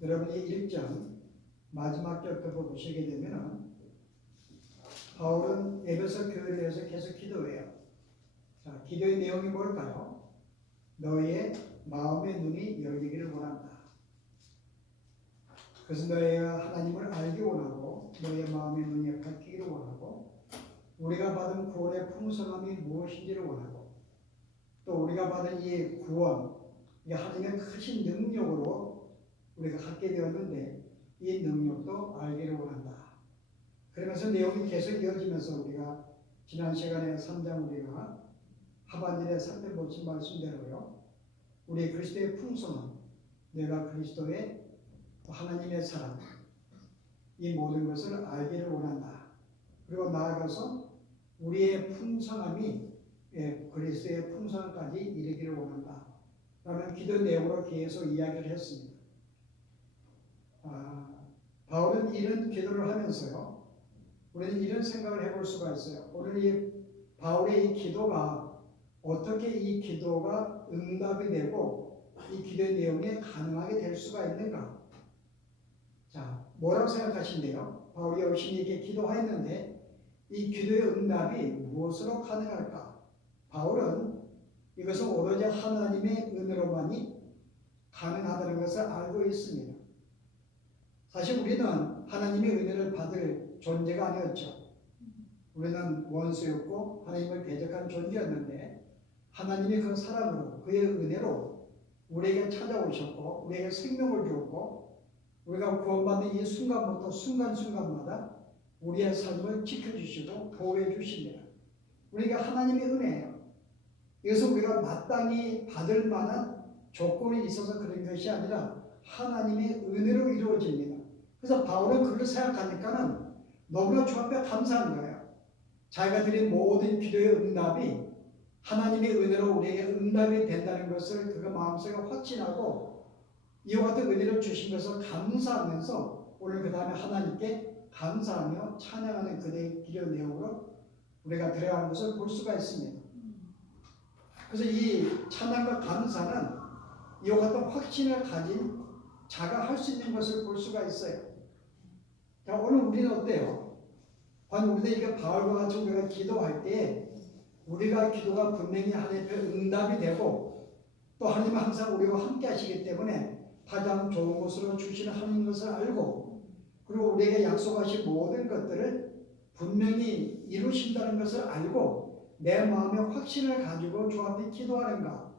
여러분이 1장 마지막 절부터 보시게 되면 바울은 에베소 교회를 위해서 계속 기도해요. 자, 기도의 내용이 뭘까요? 너희의 마음의 눈이 열리기를 원한다. 그래서 너희가 하나님을 알기 원하고 너희의 마음의 눈이 밝히기를 원하고 우리가 받은 구원의 풍성함이 무엇인지를 원하고 또 우리가 받은 이 구원, 이게 하나님의 크신 능력으로 우리가 갖게 되었는데 이 능력도 알기를 원한다. 그러면서 내용이 계속 이어지면서 우리가 지난 시간에 3장 우리가 하반절에 살펴보신 말씀대로요. 우리 그리스도의 풍성함, 내가 그리스도의 하나님의 사랑, 이 모든 것을 알기를 원한다. 그리고 나아가서 우리의 풍성함이 그리스도의 풍성함까지 이르기를 원한다. 라는 기도 내용으로 계속 이야기를 했습니다. 바울은 이런 기도를 하면서요. 우리는 이런 생각을 해볼 수가 있어요. 오늘 이 바울의 이 기도가 어떻게 이 기도가 응답이 되고 이 기도의 내용이 가능하게 될 수가 있는가? 자, 뭐라고 생각하신대요? 바울이 열심히 이렇게 기도했는데 이 기도의 응답이 무엇으로 가능할까? 바울은 이것은 오로지 하나님의 은혜로만이 가능하다는 것을 알고 있습니다. 사실 우리는 하나님의 은혜를 받을 존재가 아니었죠. 우리는 원수였고 하나님을 대적한 존재였는데 하나님이 그 사랑으로 그의 은혜로 우리에게 찾아오셨고 우리에게 생명을 주었고 우리가 구원받는 이 순간부터 순간순간마다 우리의 삶을 지켜주시고 보호해 주십니다. 우리가 하나님의 은혜예요. 이것은 우리가 마땅히 받을 만한 조건이 있어서 그런 것이 아니라 하나님의 은혜로 이루어집니다. 그래서 바울은 그걸 생각하니까는 너무나 주 앞에 감사한 거예요. 자기가 드린 모든 기도의 응답이 하나님의 은혜로 우리에게 응답이 된다는 것을 그가 마음속에 확신하고 이와 같은 은혜를 주신 것을 감사하면서 오늘 그 다음에 하나님께 감사하며 찬양하는 그의 기도 내용으로 우리가 들어가는 것을 볼 수가 있습니다. 그래서 이 찬양과 감사는 이와 같은 확신을 가진 자가 할 수 있는 것을 볼 수가 있어요. 자, 오늘 우리는 어때요? 우리는 이게 바울과 같이 우리가 기도할 때 우리가 기도가 분명히 하나님의 응답이 되고 또 하나님은 항상 우리와 함께 하시기 때문에 가장 좋은 것으로 주시는 하나님 것을 알고 그리고 우리에게 약속하신 모든 것들을 분명히 이루신다는 것을 알고 내 마음의 확신을 가지고 주 앞에 기도하는가?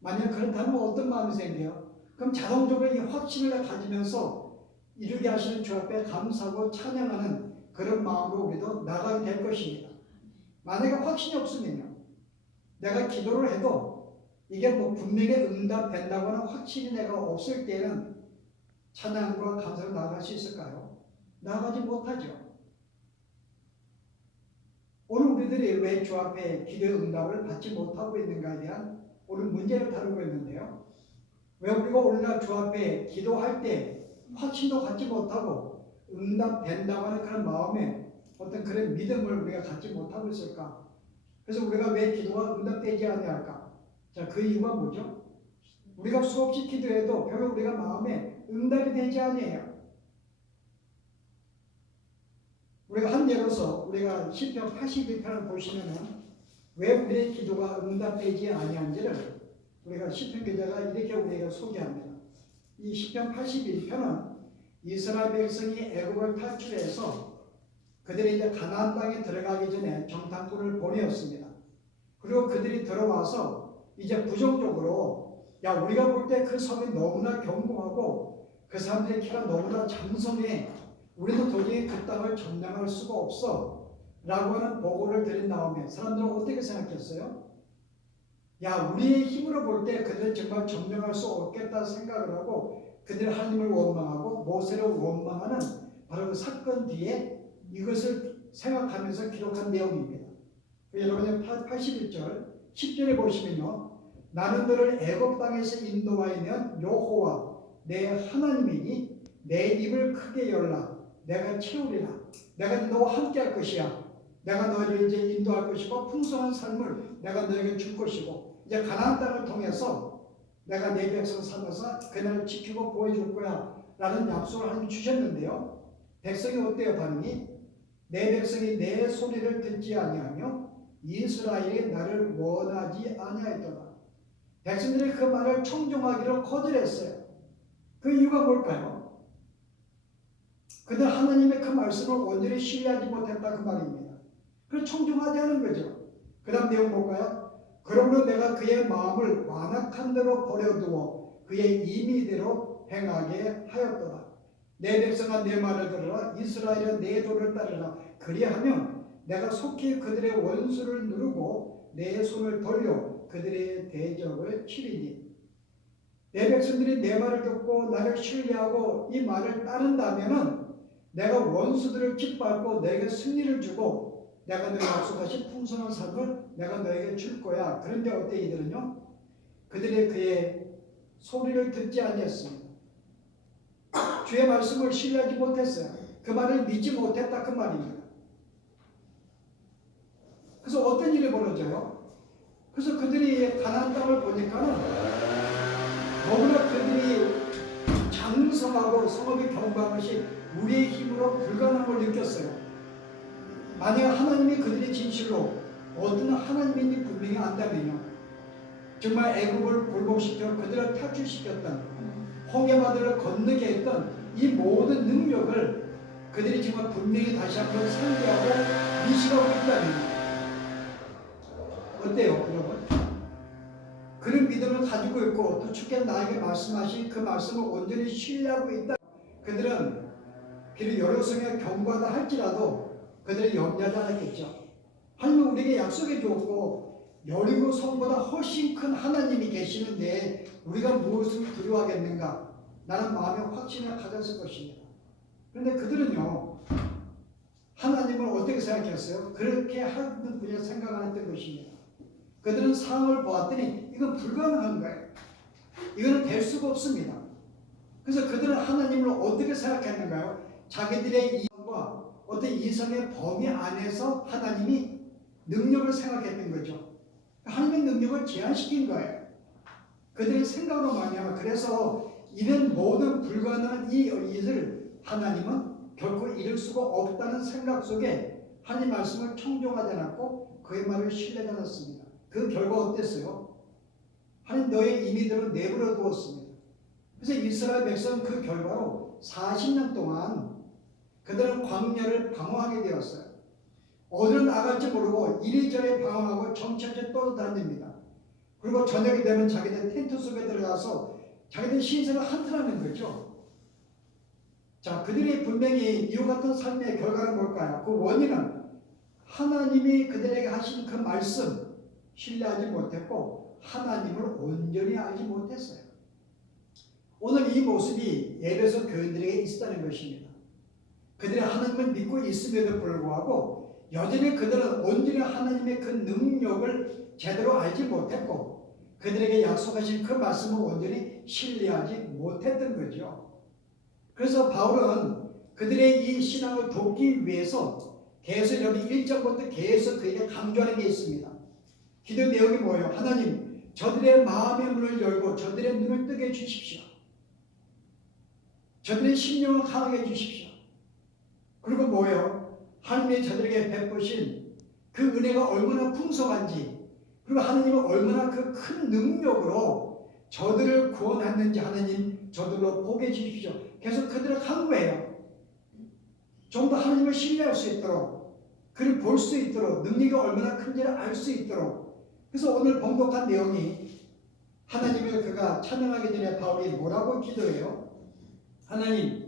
만약 그렇다면 어떤 마음이 생겨요? 그럼 자동적으로 이 확신을 가지면서 이루게 하시는 주 앞에 감사하고 찬양하는 그런 마음으로 우리도 나가게 될 것입니다. 만약에 확신이 없으면요. 내가 기도를 해도 이게 분명히 응답된다거나 확신이 내가 없을 때는 찬양과 감사로 나아갈 수 있을까요? 나아가지 못하죠. 오늘 우리들이 왜 주 앞에 기도의 응답을 받지 못하고 있는가에 대한 오늘 문제를 다루고 있는데요. 왜 우리가 오늘날 주 앞에 기도할 때 확신도 갖지 못하고 응답된다고 하는 그런 마음에 어떤 그런 믿음을 우리가 갖지 못하고 있을까? 그래서 우리가 왜 기도가 응답되지 아니할까? 자, 그 이유가 뭐죠? 우리가 수없이 기도해도 별로 우리가 마음에 응답이 되지 아니해요. 우리가 한 예로서 우리가 시편 82편을 보시면은 왜 우리의 기도가 응답되지 아니한지를 우리가 시편 기자가 이렇게 우리에게 소개합니다. 이 시편 81편은 이스라엘 백성이 애굽을 탈출해서 그들이 이제 가나안 땅에 들어가기 전에 정탐꾼을 보내었습니다. 그리고 그들이 들어와서 이제 부정적으로 야 우리가 볼 때 그 섬이 너무나 견고하고 그 사람들의 키가 너무나 장성해 우리도 도저히 그 땅을 점령할 수가 없어 라고 하는 보고를 드린 다음에 사람들은 어떻게 생각했어요? 야 우리의 힘으로 볼 때 그들은 정말 점령할 수 없겠다 생각을 하고 그들은 하나님을 원망하고 모세를 원망하는 바로 그 사건 뒤에 이것을 생각하면서 기록한 내용입니다. 여러분이 81절 10절에 보시면요. 나는 너를 애굽 땅에서 인도하여 여호와 내 하나님이니 내 입을 크게 열라 내가 채우리라 내가 너와 함께 할 것이야 내가 너희를 이제 인도할 것이고 풍성한 삶을 내가 너에게 줄 것이고 이제 가나안 땅을 통해서 내가 내 백성 삼아서 그날을 지키고 보여줄 거야 라는 약속을 하나님 주셨는데요. 백성이 어때요? 반응이? 내 백성이 내 소리를 듣지 아니하며 이스라엘이 나를 원하지 아니하였더라. 백성들이 그 말을 청종하기를 거절했어요. 그 이유가 뭘까요? 그들 하나님의 그 말씀을 온전히 신뢰하지 못했다 그 말입니다. 그걸 청종하지 않은 거죠. 그 다음 내용 볼까요? 그러므로 내가 그의 마음을 완악한 대로 버려두어 그의 임의대로 행하게 하였더라. 내 백성아 내 말을 들으라. 이스라엘아 내 도를 따르라. 그리하면 내가 속히 그들의 원수를 누르고 내 손을 돌려 그들의 대적을 치리니. 내 백성들이 내 말을 듣고 나를 신뢰하고 이 말을 따른다면은 내가 원수들을 짓밟고 너에게 승리를 주고 내가 너에게 약속하신 풍성한 삶을 내가 너에게 줄 거야. 그런데 어때 이들은요? 그들이 그의 소리를 듣지 아니했습니다. 주의 말씀을 신뢰하지 못했어요. 그 말을 믿지 못했다 그 말입니다. 그래서 어떤 일이 벌어져요? 그래서 그들이 가나안 땅을 보니까는 너무나 그들이 장성하고 성읍이 경배한 것이 우리의 힘으로 불가능한 걸 느꼈어요. 만약 하나님이 그들이 진실로 어떤 하나님인지 분명히 안다면요, 정말 애굽을 굴복시켜 그들을 탈출시켰던 홍해바다를 건너게 했던 이 모든 능력을 그들이 정말 분명히 다시 한번 상기하고 미식하고 있다면 어때요 여러분? 그런 믿음을 가지고 있고 또 주께서 나에게 말씀하신 그 말씀을 온전히 신뢰하고 있다. 그들은 비록 여로성에 경고하다 할지라도 그들은 염려하지 않았겠죠. 하나님은 우리에게 약속해 주었고 여리고 성보다 훨씬 큰 하나님이 계시는데 우리가 무엇을 두려워하겠는가? 나는 마음의 확신을 가졌을 것입니다. 그런데 그들은요, 하나님을 어떻게 생각했어요? 그렇게 하는 분야 생각 안 했던 것입니다. 그들은 상황을 보았더니 이건 불가능한 거예요. 이거는 될 수가 없습니다. 그래서 그들은 하나님을 어떻게 생각했는가요? 자기들의 이성과 어떤 이성의 범위 안에서 하나님이 능력을 생각했던 거죠. 하나님의 능력을 제한시킨 거예요. 그들의 생각으로 말미암아. 그래서 이런 모든 불가능한 이 일을 하나님은 결코 이룰 수가 없다는 생각 속에 하나님 말씀을 청종하지 않았고 그의 말을 신뢰하지 않았습니다. 그 결과 어땠어요? 하나님 너의 임의대로 내버려 두었습니다. 그래서 이스라엘 백성은 그 결과로 40년 동안 그들은 광야를 방황하게 되었어요. 어디로 나갈지 모르고 이리저리 방황하고 정처에 떠다닙니다. 그리고 저녁이 되면 자기들 텐트 속에 들어가서 자기들 신세를 한탄하는 거죠. 자, 그들이 분명히 이와 같은 삶의 결과는 뭘까요? 그 원인은 하나님이 그들에게 하신 그 말씀 신뢰하지 못했고 하나님을 온전히 알지 못했어요. 오늘 이 모습이 예배소 교인들에게 있었다는 것입니다. 그들이 하나님을 믿고 있음에도 불구하고 여전히 그들은 온전히 하나님의 그 능력을 제대로 알지 못했고 그들에게 약속하신 그 말씀을 온전히 신뢰하지 못했던 거죠. 그래서 바울은 그들의 이 신앙을 돕기 위해서 계속 여기 1절부터 계속 그에게 강조하는 게 있습니다. 기도 내용이 뭐예요? 하나님, 저들의 마음의 문을 열고 저들의 눈을 뜨게 해주십시오. 저들의 심령을 강하게 해주십시오. 그리고 뭐예요? 하나님이 저들에게 베푸신 그 은혜가 얼마나 풍성한지, 그리고 하나님은 얼마나 그 큰 능력으로 저들을 구원했는지 하나님 저들로 보게 해주십시오. 계속 그들을 강구해요. 좀 더 하나님을 신뢰할 수 있도록, 그를 볼 수 있도록, 능력이 얼마나 큰지를 알 수 있도록. 그래서 오늘 봉독한 내용이 하나님을 그가 찬양하기 전에 바울이 뭐라고 기도해요? 하나님,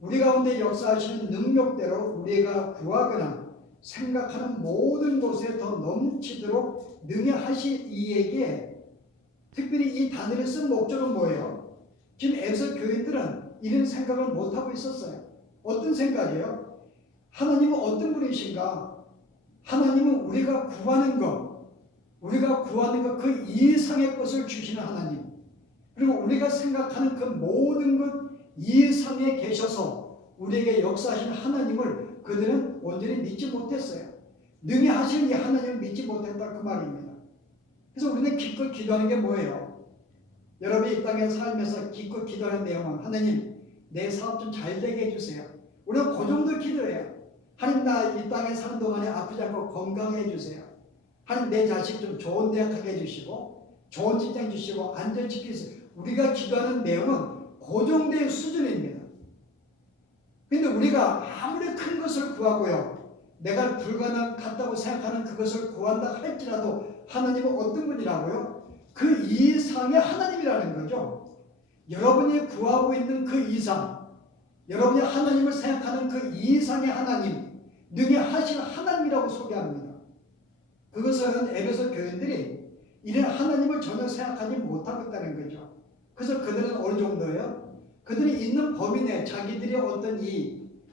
우리 가운데 역사하시는 능력대로 우리가 구하거나 생각하는 모든 곳에 더 넘치도록 능히 하실 이에게, 특별히 이 단어를 쓴 목적은 뭐예요? 지금 에베소 교인들은 이런 생각을 못하고 있었어요. 어떤 생각이에요? 하나님은 어떤 분이신가? 하나님은 우리가 구하는 것 그 이상의 것을 주시는 하나님, 그리고 우리가 생각하는 그 모든 것 이상에 계셔서 우리에게 역사하시는 하나님을 그들은 온전히 믿지 못했어요. 능히 하시는 이 하나님을 믿지 못했다 그 말입니다. 그래서 우리는 기껏 기도하는 게 뭐예요? 여러분이 이 땅에 살면서 기껏 기도하는 내용은 하나님 내 사업 좀 잘 되게 해주세요. 우리는 그 정도 기도해요. 하나님 나 이 땅에 사는 동안에 아프지 않고 건강해 해주세요. 하나님 내 자식 좀 좋은 대학 가게 해주시고 좋은 직장 주시고 안전시키세요. 우리가 기도하는 내용은 그 정도의 수준입니다. 근데 우리가 아무리 큰 것을 구하고요, 내가 불가능 같다고 생각하는 그것을 구한다 할지라도 하나님은 어떤 분이라고요? 그 이상의 하나님이라는 거죠. 여러분이 구하고 있는 그 이상, 여러분이 하나님을 생각하는 그 이상의 하나님, 능히 하실 하나님이라고 소개합니다. 그것은 에베소 교인들이 이런 하나님을 전혀 생각하지 못하고 있다는 거죠. 그래서 그들은 어느 정도예요? 그들이 있는 범위 내 자기들의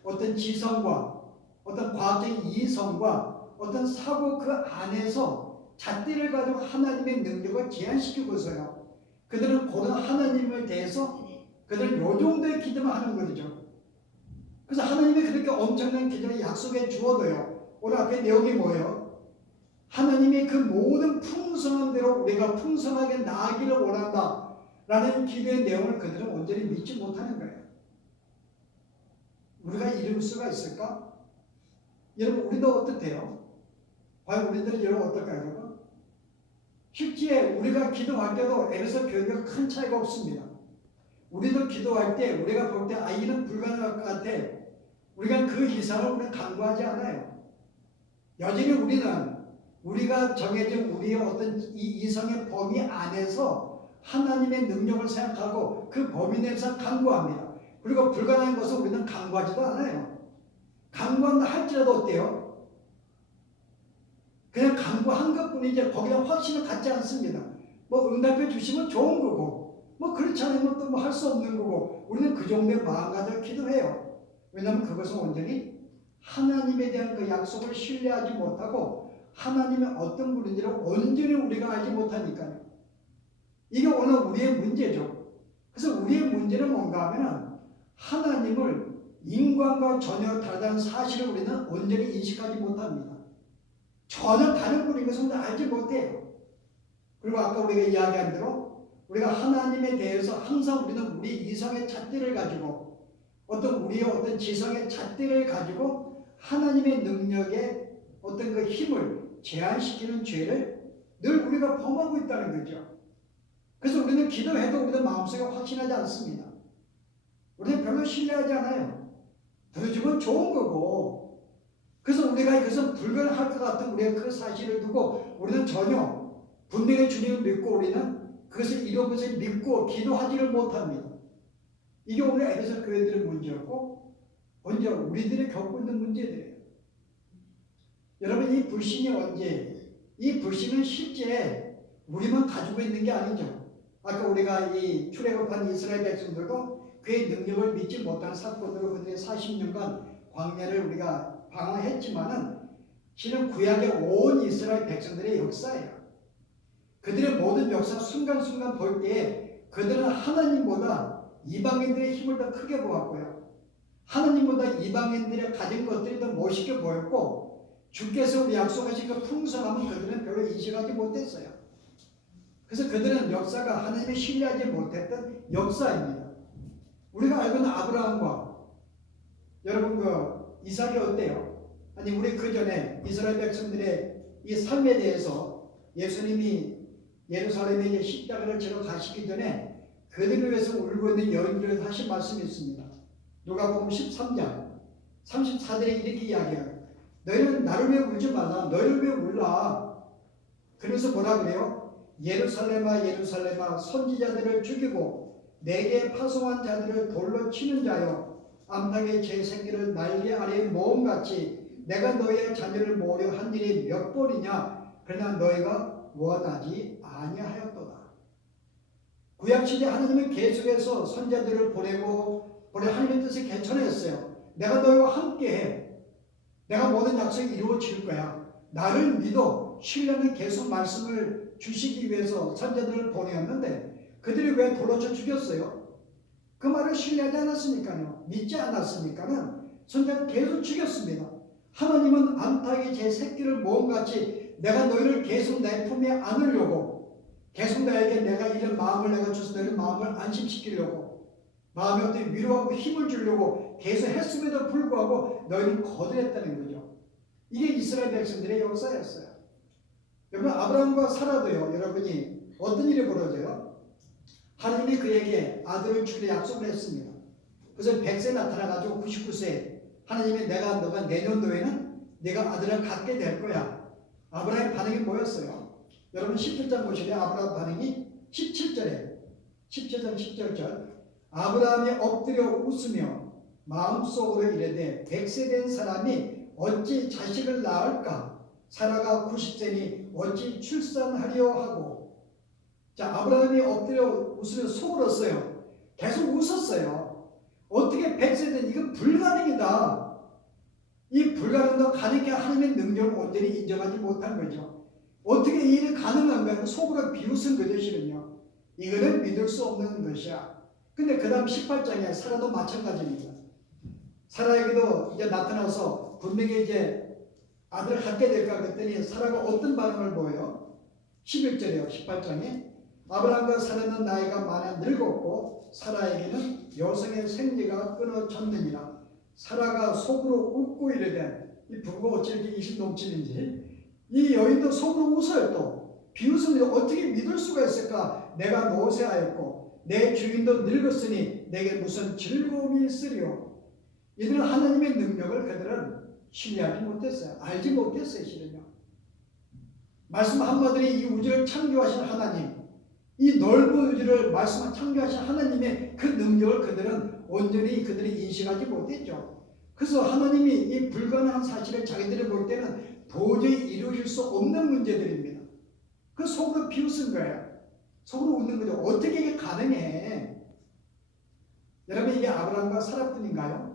어떤 지성과 어떤 과학적인 이성과 어떤 사고 그 안에서 잣대를 가지고 하나님의 능력을 제한시키고서요. 그들은 그런 하나님에 대해서 그들은 요 정도의 기도만 하는 거죠. 그래서 하나님이 그렇게 엄청난 기도를 약속해 주어도요. 오늘 앞에 내용이 뭐예요? 하나님이 그 모든 풍성한 대로 우리가 풍성하게 나아가기를 원한다 라는 기도의 내용을 그들은 온전히 믿지 못하는 거예요. 우리가 이룰 수가 있을까? 여러분 우리도 어떻대요? 과연 우리들은 여러분 어떨까요? 여러분? 실제 우리가 기도할 때도 에베소 교회가 큰 차이가 없습니다. 우리도 기도할 때 우리가 볼 때 이는 불가능할 것 같아. 우리가 그 이상을 우리는 강구하지 않아요. 여전히 우리가 정해진 우리의 어떤 이 이성의 범위 안에서 하나님의 능력을 생각하고 그 범위 내에서 강구합니다. 그리고 불가능한 것을 우리는 강구하지도 않아요. 강구한다 할지라도 어때요? 그냥 강구한 것뿐이지 거기다 확신을 갖지 않습니다. 뭐 응답해 주시면 좋은 거고 뭐 그렇지 않으면 또 뭐 할 수 없는 거고 우리는 그 정도의 마음 가지고 기도해요. 왜냐하면 그것은 온전히 하나님에 대한 그 약속을 신뢰하지 못하고 하나님의 어떤 분인지를 온전히 우리가 알지 못하니까요. 이게 오늘 우리의 문제죠. 그래서 우리의 문제는 뭔가 하면 하나님을 인간과 전혀 다르다는 사실을 우리는 온전히 인식하지 못합니다. 전혀 다른 분인 것을 알지 못해요. 그리고 아까 우리가 이야기한 대로 우리가 하나님에 대해서 항상 우리는 우리 이성의 잣대를 가지고 어떤 우리의 어떤 지성의 잣대를 가지고 하나님의 능력의 어떤 그 힘을 제한시키는 죄를 늘 우리가 범하고 있다는 거죠. 그래서 우리는 기도해도 우리는 마음속에 확신하지 않습니다. 우리는 별로 신뢰하지 않아요. 들어주면 좋은 거고 그래서 우리가 이것은 불가능할 것 같은 우리의 그 사실을 두고 우리는 전혀 분명히 주님을 믿고 우리는 그것을 이룬 것을 믿고 기도하지를 못합니다. 이게 오늘 에베소 교회들의 문제였고 언제 우리들이 겪고 있는 문제들이에요. 여러분 이 불신이 언제? 이 불신은 실제 우리만 가지고 있는 게 아니죠. 아까 우리가 이 출애굽한 이스라엘 백성들도 그의 능력을 믿지 못한 사건으로 그들의 40년간 광야를 우리가 방황했지만은 실은 구약의 온 이스라엘 백성들의 역사예요. 그들의 모든 역사 순간순간 볼 때에 그들은 하나님보다 이방인들의 힘을 더 크게 보았고요. 하나님보다 이방인들의 가진 것들이 더 멋있게 보였고 주께서 우리 약속하신 그 풍성함은 그들은 별로 인식하지 못했어요. 그래서 그들은 역사가 하나님을 신뢰하지 못했던 역사입니다. 우리가 알고 있는 아브라함과 여러분 그 이삭이 어때요? 아니 우리 그 전에 이스라엘 백성들의 이 삶에 대해서 예수님이 예루살렘에 이제 십자가를 지러 가시기 전에 그들을 위해서 울고 있는 여인들을 하신 말씀이 있습니다. 누가복음 13장 34절에 이렇게 이야기해요. 너희는 나를 왜 울지 말라. 너희를 왜 울라. 그래서 뭐라 그래요? 예루살렘아 예루살렘아 선지자들을 죽이고 내게 파송한 자들을 돌로 치는 자여 암탉의 제 새끼를 날개 아래에 모음같이 내가 너희의 자녀를 모으려 한 일이 몇 번이냐. 그러나 너희가 원하지 아니하였도다. 구약시대 하나님은 계속해서 선자들을 보내고 하나님의 뜻을 개천했어요. 내가 너희와 함께해. 내가 모든 약속이 이루어질 거야. 나를 믿어. 신뢰는 계속 말씀을 주시기 위해서 선자들을 보내었는데 그들이 왜 돌로 쳐 죽였어요? 그 말을 신뢰하지 않았으니까요. 믿지 않았으니까는 선자를 계속 죽였습니다. 하나님은 암탉이 제 새끼를 모음같이 내가 너희를 계속 내 품에 안으려고 계속 나에게 내가 이런 마음을 내가 줘서 너희 마음을 안심시키려고 마음에 어떤 위로하고 힘을 주려고 계속 했음에도 불구하고 너희는 거절했다는 거죠. 이게 이스라엘 백성들의 역사였어요. 여러분 아브라함과 사라도요. 여러분이 어떤 일이 벌어져요? 하나님이 그에게 아들을 주기로 약속을 했습니다. 그래서 100세 나타나가지고 99세 하나님이 너가 내년도에는 네가 아들을 갖게 될 거야. 아브라함의 반응이 뭐였어요? 여러분 17장 보시면 아브라함 반응이 17절에 17장 10절 아브라함이 엎드려 웃으며 마음속으로 이르되 100세 된 사람이 어찌 자식을 낳을까? 사라가 90세니 어찌 출산하려 하고. 자, 아브라함이 엎드려 웃으며 속을 었어요. 계속 웃었어요. 어떻게 100세 된 이건 불가능이다. 이 불가능도 가능하게 하나님의 능력을 온전히 인정하지 못한 거죠. 어떻게 이 일이 가능한가? 속으로 비웃은 거죠, 실은요. 이거는 믿을 수 없는 것이야. 근데 그 다음 18장에 사라도 마찬가지입니다. 사라에게도 이제 나타나서 분명히 이제 아들을 갖게 될까 그랬더니 사라가 어떤 반응을 보여요? 11절이요. 18장에 아브라함과 사라는 나이가 많아 늙었고 사라에게는 여성의 생리가 끊어졌느니라. 사라가 속으로 웃고 이르되 이 부부가 어찌 이렇게 이심 넘치는지 이 여인도 속으로 웃어요. 또 비웃음을 어떻게 믿을 수가 있을까? 내가 노쇠하였고 내 주인도 늙었으니 내게 무슨 즐거움이 있으리요. 이들은 하나님의 능력을 그들은 신뢰하지 못했어요. 알지 못했어요. 실은요. 말씀 한마디로 이 우주를 창조하신 하나님, 이 넓은 우주를 말씀 창조하신 하나님의 그 능력을 그들은 온전히 그들이 인식하지 못했죠. 그래서 하나님이 이 불가능한 사실을 자기들이 볼 때는 도저히 이루어질 수 없는 문제들입니다. 그 속으로 비웃은 거예요. 속으로 웃는 거죠. 어떻게 이게 가능해? 여러분 이게 아브라함과 사라뿐인가요?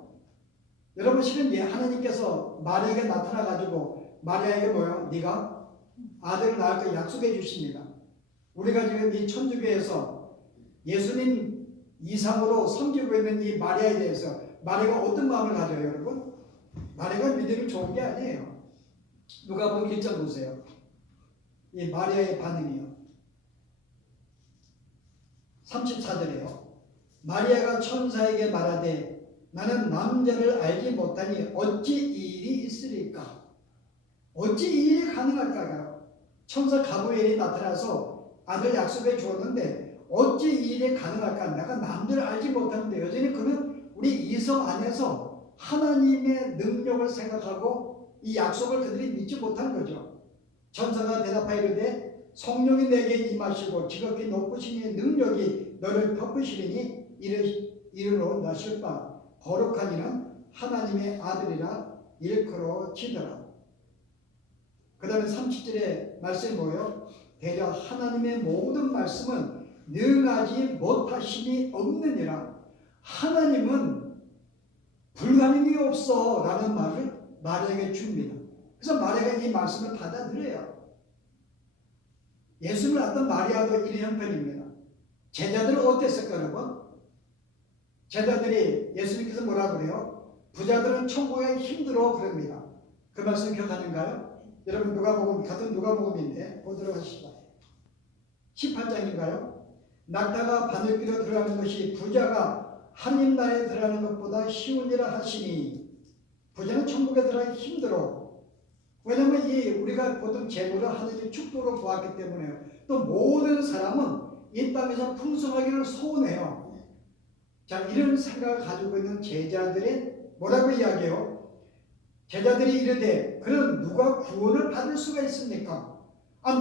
여러분 실은 하나님께서 마리아에게 나타나가지고 마리아에게 뭐요? 네가 아들을 낳을 거 약속해 주십니다. 우리가 지금 이 천주교에서 예수님 이상으로 섬기고 있는 이 마리아에 대해서 마리아가 어떤 마음을 가져요, 여러분? 마리아가 믿음이 좋은 게 아니에요. 누가복음 1장 보세요. 이 마리아의 반응이요. 34절에요. 마리아가 천사에게 말하되 나는 남자를 알지 못하니 어찌 이 일이 있으리까? 어찌 이 일이 가능할까요? 천사 가브리엘이 나타나서 아들 약속해 주었는데 어찌 이 일이 가능할까? 내가 남들을 알지 못하는데 여전히 그는 우리 이성 안에서 하나님의 능력을 생각하고 이 약속을 그들이 믿지 못한 거죠. 천사가 대답하여 이르되 성령이 내게 임하시고 지극히 높으신 이의 능력이 너를 덮으시리니 이르러 나실 바 거룩한 이는 하나님의 아들이라 일컬어지더라. 그 다음에 30절에 말씀이 뭐예요? 대저 하나님의 모든 말씀은 능하지 못하심이 없느니라. 하나님은 불가능이 없어 라는 말을 마리아에게 줍니다. 그래서 마리아가 이 말씀을 받아들여요. 예수를 알던 마리아도 이 형편입니다. 제자들은 어땠을까 여러분? 제자들이 예수님께서 뭐라 그래요? 부자들은 천국에 힘들어 그럽니다. 그 말씀 기억하는가요? 여러분 같은 누가복음인데 보도록 하시죠. 18장인가요? 낙타가 바늘귀로 들어가는 것이 부자가 하나님 나라에 들어가는 것보다 쉬우니라 하시니 부자는 천국에 들어가기 힘들어. 왜냐하면 우리가 보통 재물을 하나님의 축복으로 보았기 때문에요. 또 모든 사람은 이 땅에서 풍성하기를 소원해요. 자, 이런 생각을 가지고 있는 제자들이 뭐라고 이야기해요? 제자들이 이르되 그럼 누가 구원을 받을 수가 있습니까?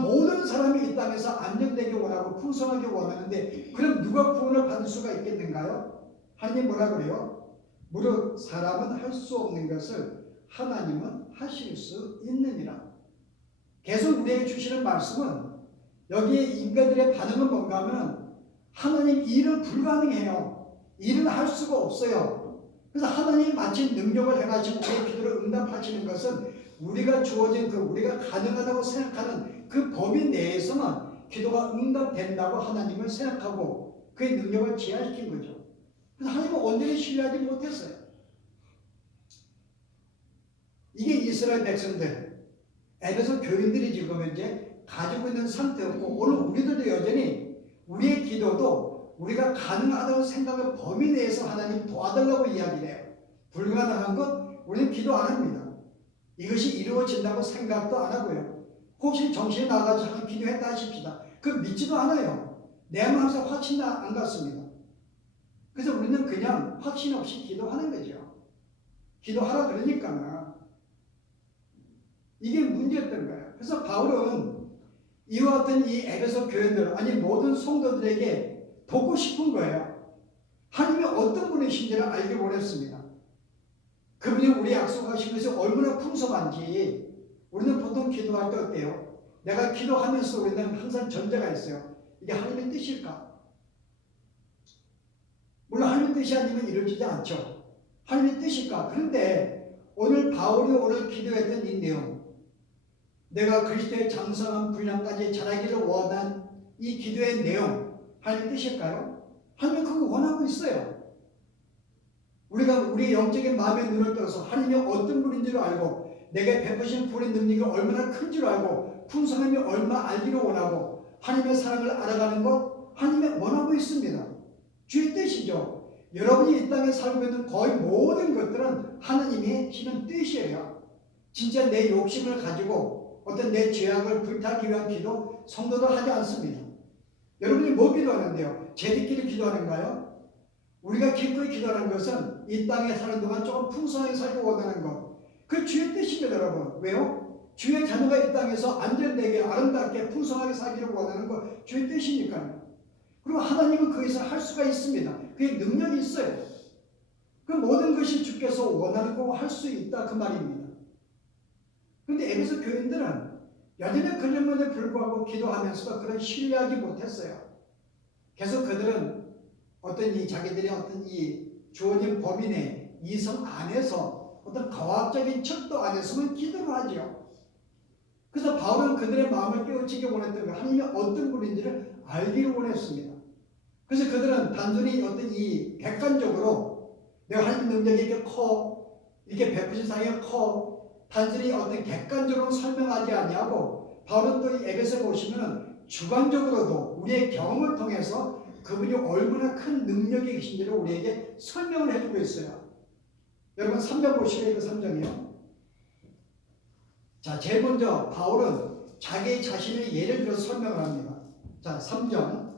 모든 사람이 이 땅에서 안정되기 원하고 풍성하게 원하는데 그럼 누가 구원을 받을 수가 있겠는가요? 하나님 뭐라 그래요? 무릇 사람은 할 수 없는 것을 하나님은 하실 수 있느니라. 계속 우리에게 주시는 말씀은 여기에 인간들의 반응은 뭔가 하면 하나님 일은 불가능해요. 일은 할 수가 없어요. 그래서 하나님이 마치 능력을 해가지고 우리의 기도를 응답하시는 것은 우리가 주어진 우리가 가능하다고 생각하는 그 범위 내에서만 기도가 응답된다고 하나님을 생각하고 그의 능력을 제한시킨 거죠. 그래서 하나님은 온전히 신뢰하지 못했어요. 이게 이스라엘 백성들, 에베소 교인들이 지금 이제 가지고 있는 상태였고 오늘 우리들도 여전히 우리의 기도도 우리가 가능하다고 생각의 범위 내에서 하나님 도와달라고 이야기를 해요. 불가능한 것 우리는 기도 안 합니다. 이것이 이루어진다고 생각도 안 하고요. 혹시 정신이 나가서 기도했다 하십시다. 그 믿지도 않아요. 내 마음에서 확신 안 갖습니다. 그래서 우리는 그냥 확신 없이 기도하는 거죠. 기도하라 그러니까는 이게 문제였던 거예요. 그래서 바울은 이와 같은 이 에베소 교인들 아니 모든 성도들에게 돕고 싶은 거예요. 하나님이 어떤 분이신지를 알기 원했습니다. 그분이 우리 약속하신 것이 얼마나 풍성한지 우리는 보통 기도할 때 어때요? 내가 기도하면서 우리는 항상 전제가 있어요. 이게 하나님의 뜻일까? 물론 하나님의 뜻이 아니면 이루어지지 않죠. 하나님의 뜻일까? 그런데 오늘 바울이 오늘 기도했던 이 내용 내가 그리스도의 장성한 분량까지 자라기를 원한 이 기도의 내용 하나님의 뜻일까요? 하나님은 그거 원하고 있어요. 우리가 우리의 영적인 마음의 눈을 떠서 하나님이 어떤 분인지를 알고 내게 베푸신 불의 능력이 얼마나 큰지를 알고 풍성함이 얼마나 알기를 원하고 하나님의 사랑을 알아가는 것 하나님이 원하고 있습니다. 주의 뜻이죠. 여러분이 이 땅에 살고 있는 거의 모든 것들은 하나님이 주시는 뜻이에요. 진짜 내 욕심을 가지고 어떤 내 죄악을 불타기 위한 기도 성도도 하지 않습니다. 여러분이 뭐 기도하는데요? 제비끼리 기도하는가요? 우리가 기꺼이 기도하는 것은 이 땅에 사는 동안 조금 풍성하게 살고 원하는 것. 그 주의 뜻입니다, 여러분. 왜요? 주의 자녀가 이 땅에서 안전되게 아름답게 풍성하게 살기를 원하는 것 주의 뜻이니까요. 그리고 하나님은 거기서 할 수가 있습니다. 그의 능력이 있어요. 그 모든 것이 주께서 원하는 거 할 수 있다 그 말입니다. 그런데 에베소 교인들은 여전히 그럼에도 불구하고 기도하면서도 그런 신뢰하지 못했어요. 계속 그들은 어떤 이 자기들의 어떤 이 주어진 범위 내 이성 안에서 어떤 과학적인 척도 안에서만 기도를 하죠. 그래서 바울은 그들의 마음을 깨우치기 원했던 거 하나님이 어떤 분인지를 알기를 원했습니다. 그래서 그들은 단순히 어떤 이 객관적으로 내가 하나님 능력이 이렇게 커 이렇게 베푸신 사랑이 커 단순히 어떤 객관적으로 설명하지 아니하고 바울은 또 이 에베소에 보시면 주관적으로도 우리의 경험을 통해서 그분이 얼마나 큰 능력이 계신지를 우리에게 설명을 해주고 있어요. 여러분 3장 보시면 이거 3장이요. 자, 제일 먼저 바울은 자기 자신의 예를 들어 설명을 합니다. 자, 3장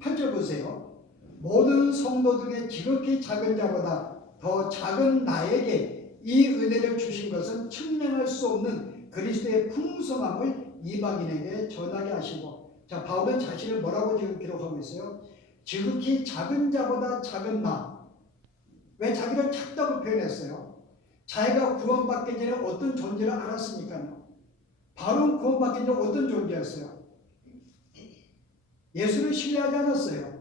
8절 보세요. 모든 성도들의 지극히 작은 자보다 더 작은 나에게 이 은혜를 주신 것은 측량할 수 없는 그리스도의 풍성함을 이방인에게 전하게 하시고 자, 바울은 자신을 뭐라고 지금 기록하고 있어요? 지극히 작은 자보다 작은 나. 왜 자기를 작다고 표현했어요? 자기가 구원받기 전에 어떤 존재를 알았으니까요. 바울은 구원받기 전에 어떤 존재였어요? 예수를 신뢰하지 않았어요.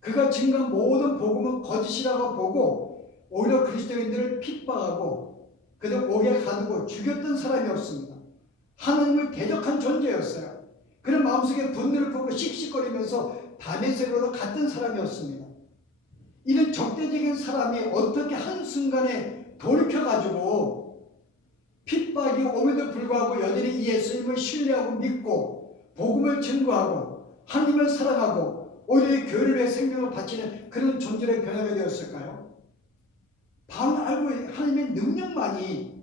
그가 증거한 모든 복음은 거짓이라고 보고 오히려 그리스도인들을 핍박하고 그들 옥에 가두고 죽였던 사람이었습니다. 하나님을 대적한 존재였어요. 그런 마음속에 분노를 품고 씩씩거리면서 다메섹으로 갔던 사람이었습니다. 이런 적대적인 사람이 어떻게 한순간에 돌이켜가지고 핍박이 오면도 불구하고 여전히 예수님을 신뢰하고 믿고 복음을 증거하고 하나님을 사랑하고 오히려 교회를 위해 생명을 바치는 그런 존재로 변화가 되었을까요? 바울은 알고 하나님의 능력만이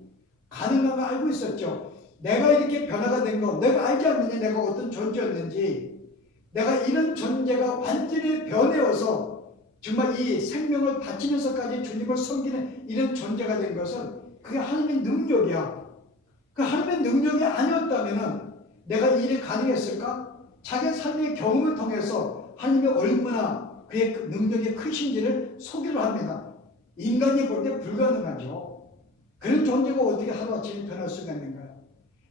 가능한 걸 알고 있었죠. 내가 이렇게 변화가 된 거 내가 알지 않느냐 내가 어떤 존재였는지 내가 이런 존재가 완전히 변해서 정말 이 생명을 바치면서까지 주님을 섬기는 이런 존재가 된 것은 그게 하나님의 능력이야. 그 하나님의 능력이 아니었다면 내가 이 일이 가능했을까? 자기 삶의 경험을 통해서 하나님이 얼마나 그의 능력이 크신지를 소개를 합니다. 인간이 볼 때 불가능하죠. 그런 존재가 어떻게 하루아침에 변할 수가 있는가요?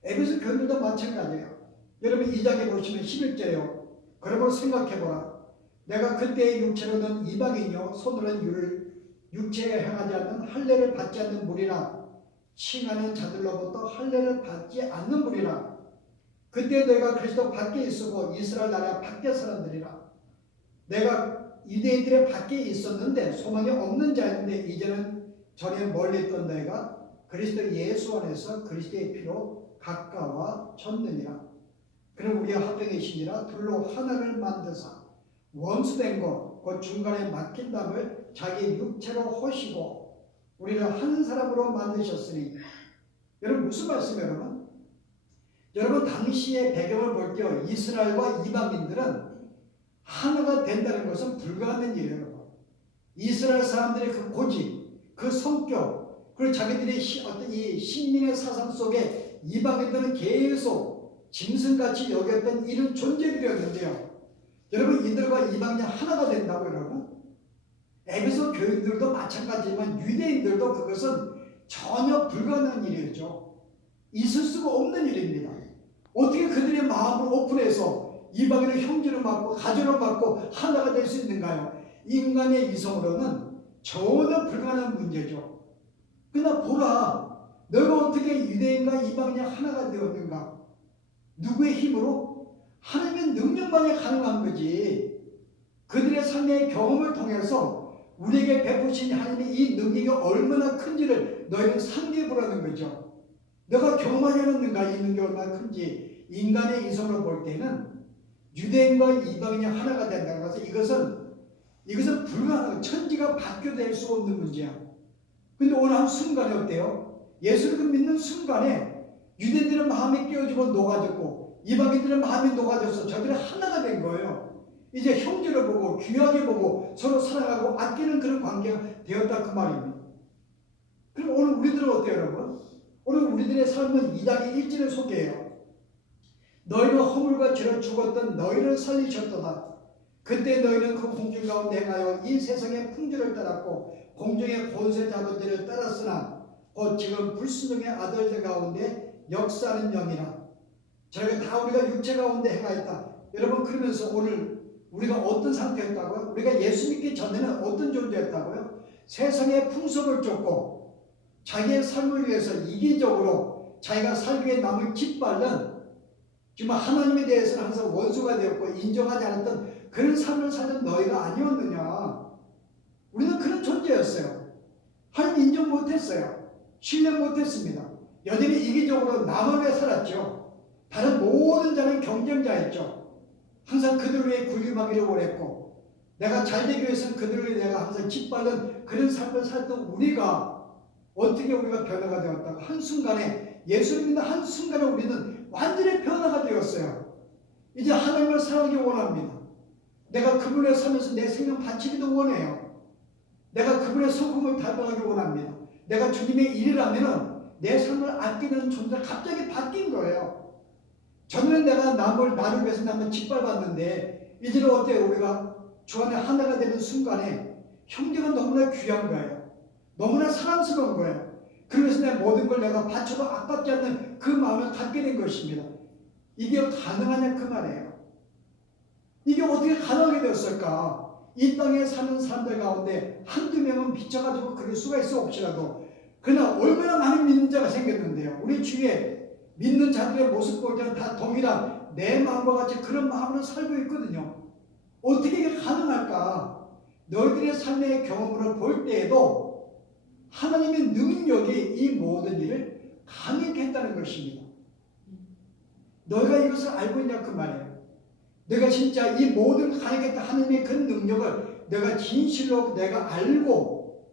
에베소 교인들도 마찬가지예요. 여러분 2장에 보시면 11절에요. 그러므로 생각해보라. 내가 그때의 육체로는 이방인이요 손으로는 육체에 행하지 않는 할례를 받지 않는 무리라 칭하는 자들로부터 할례를 받지 않는 무리라. 그때 내가 그리스도 밖에 있었고 이스라엘 나라 밖에 사람들이라. 내가 유대인들의 밖에 있었는데 소망이 없는 자였는데 이제는 전에 멀리 있던 내가 그리스도 예수 안에서 그리스도의 피로 가까워졌느니라. 그는 우리가 합병이시니라 둘로 하나를 만드사 원수된 것 그 중간에 막힌 담을 자기 육체로 허시고 우리를 한 사람으로 만드셨으니. 여러분 무슨 말씀이에요 여러분? 여러분 당시의 배경을 볼 때요 이스라엘과 이방인들은 하나가 된다는 것은 불가능한 일이에요 여러분. 이스라엘 사람들의 그 고집, 그 성격, 그리고 자기들의 어떤 이 식민의 사상 속에 이방인들은 계속 짐승같이 여겼던 이런 존재들이었는데요. 여러분 이들과 이방인이 하나가 된다고 여러분? 에베소 교인들도 마찬가지지만 유대인들도 그것은 전혀 불가능한 일이죠. 있을 수가 없는 일입니다. 어떻게 그들의 마음을 오픈해서 이방인을 형제로 맞고 가족으로 맞고 하나가 될 수 있는가요? 인간의 이성으로는 전혀 불가능한 문제죠. 그러나 보라, 너가 어떻게 유대인과 이방인이 하나가 되었는가? 누구의 힘으로? 하나님의 능력만이 가능한 거지. 그들의 삶의 경험을 통해서 우리에게 베푸신 하나님의 이 능력이 얼마나 큰지를 너희는 상기해 보라는 거죠. 너가 경험하지 않았는가? 이 능력이 얼마나 큰지. 인간의 이성으로 볼 때는 유대인과 이방인이 하나가 된다는 것은 이것은 불가능한, 천지가 바뀌어낼 수 없는 문제야. 근데 오늘 한 순간에 어때요? 예수를 믿는 순간에 유대인들의 마음이 깨어지고 녹아졌고 이방인들의 마음이 녹아져서 저들이 하나가 된 거예요. 이제 형제를 보고 귀하게 보고 서로 사랑하고 아끼는 그런 관계가 되었다 그 말입니다. 그럼 오늘 우리들은 어때요 여러분? 오늘 우리들의 삶은 2장의 1절에 속해요. 너희는 허물과 죄로 죽었던 너희를 살리셨도다. 그때 너희는 그 공중 가운데 행하여 이 세상의 풍조를 따랐고 공중의 권세 잡은 자를 따랐으나 곧 지금 불순종의 아들들 가운데 역사하는 영이라. 저희가 다 우리가 육체 가운데 행하였다. 여러분 그러면서 오늘 우리가 어떤 상태였다고요? 우리가 예수 믿기 전에는 어떤 존재였다고요? 세상의 풍속을 쫓고 자기의 삶을 위해서 이기적으로 자기가 살기 위해 남을 짓밟는 지금 하나님에 대해서는 항상 원수가 되었고 인정하지 않았던 그런 삶을 살던 너희가 아니었느냐. 우리는 그런 존재였어요. 하나님 인정 못했어요. 신뢰 못했습니다. 여전히 이기적으로 남을 위해 살았죠. 다른 모든 자는 경쟁자였죠. 항상 그들을 위해 굴림하기를 원했고 내가 잘 되기 위해서는 그들을 위해 내가 항상 짓밟는 그런 삶을 살던 우리가 어떻게 우리가 변화가 되었다고 한순간에 예수를 믿는 한순간에 우리는 완전히 변화가 되었어요. 이제 하나님을 사랑하기 원합니다. 내가 그분을 살면서 내 생명 바치기도 원해요. 내가 그분의 성품을 닮아가기 원합니다. 내가 주님의 일이라면 내 삶을 아끼는 존재가 갑자기 바뀐 거예요. 전에는 내가 나를 위해서 남을 짓밟았는데 이제는 어때요? 우리가 주 안에 하나가 되는 순간에 형제가 너무나 귀한 거예요. 너무나 사랑스러운 거예요. 그러면서 내 모든 걸 내가 바쳐도 아깝지 않는 그 마음을 갖게 된 것입니다. 이게 가능하냐 그 말이에요. 이게 어떻게 가능하게 되었을까? 이 땅에 사는 사람들 가운데 한두 명은 미쳐가지고 그럴 수가 있어 혹시라도. 그러나 얼마나 많은 믿는 자가 생겼는데요. 우리 주위에 믿는 자들의 모습 볼 때는 다 동일한 내 마음과 같이 그런 마음으로 살고 있거든요. 어떻게 이게 가능할까? 너희들의 삶의 경험으로 볼 때에도 하나님의 능력이 이 모든 일을 가능하게 했다는 것입니다. 너희가 이것을 알고 있냐 그 말이에요. 내가 진짜 이 모든 가능했다 하나님의 그 능력을 내가 진실로 내가 알고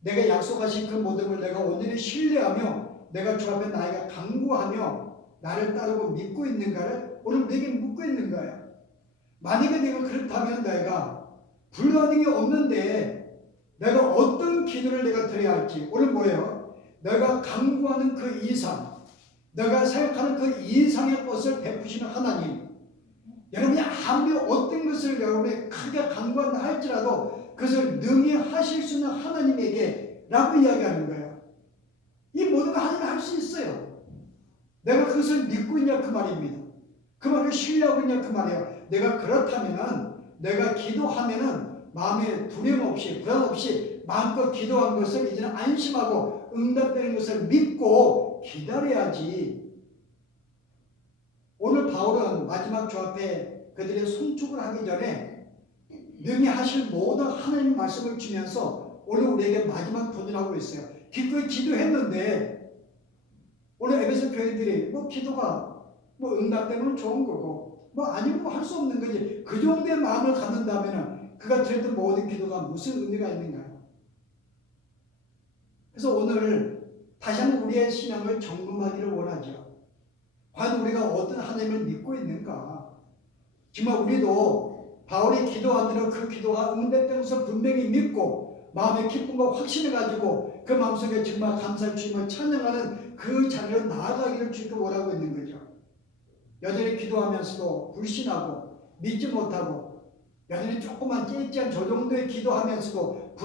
내가 약속하신 그 모든 걸 내가 온전히 신뢰하며 내가 주 앞에 나이가 강구하며 나를 따르고 믿고 있는가를 오늘 우리에게 묻고 있는 거예요. 만약에 내가 그렇다면 내가 불가능이 없는데 내가 어떤 기도를 내가 드려야 할지 오늘 뭐예요? 내가 강구하는 그 이상 내가 생각하는 그 이상의 것을 베푸시는 하나님. 여러분이 아무리 어떤 것을 여러분이 크게 강구한다 할지라도 그것을 능히 하실 수 있는 하나님에게 라고 이야기하는 거예요. 이 모든 거 하나님이 할 수 있어요. 내가 그것을 믿고 있냐 그 말입니다. 그 말을 신뢰하고 있냐 그 말이에요. 내가 그렇다면은 내가 기도하면은 마음에 두려움 없이 불안 없이 마음껏 기도한 것을 이제는 안심하고 응답되는 것을 믿고 기다려야지. 오늘 바울은 마지막 주 앞에 그들의 송축을 하기 전에 능히 하실 모든 하나님 말씀을 주면서 오늘 우리에게 마지막 도전하고 있어요. 기꺼이 기도했는데 오늘 에베소 교회들이 뭐 기도가 뭐 응답되면 좋은 거고 뭐 아니면 뭐 할 수 없는 거지. 그 정도의 마음을 갖는다면은 그가 드렸던 모든 기도가 무슨 의미가 있는가요? 그래서 오늘 다시 한번 우리의 신앙을 점검하기를 원하죠. 과연 우리가 어떤 하나님을 믿고 있는가? 정말 우리도 바울이 기도한 대로 그 기도가 응답된 것을 분명히 믿고 마음의 기쁨과 확신을 가지고 그 마음속에 정말 감사의 주님을 찬양하는 그 자리로 나아가기를 주께 원하고 있는 거죠. 여전히 기도하면서도 불신하고 믿지 못하고 여전히 조그만 깨지한 저 정도의 기도하면서도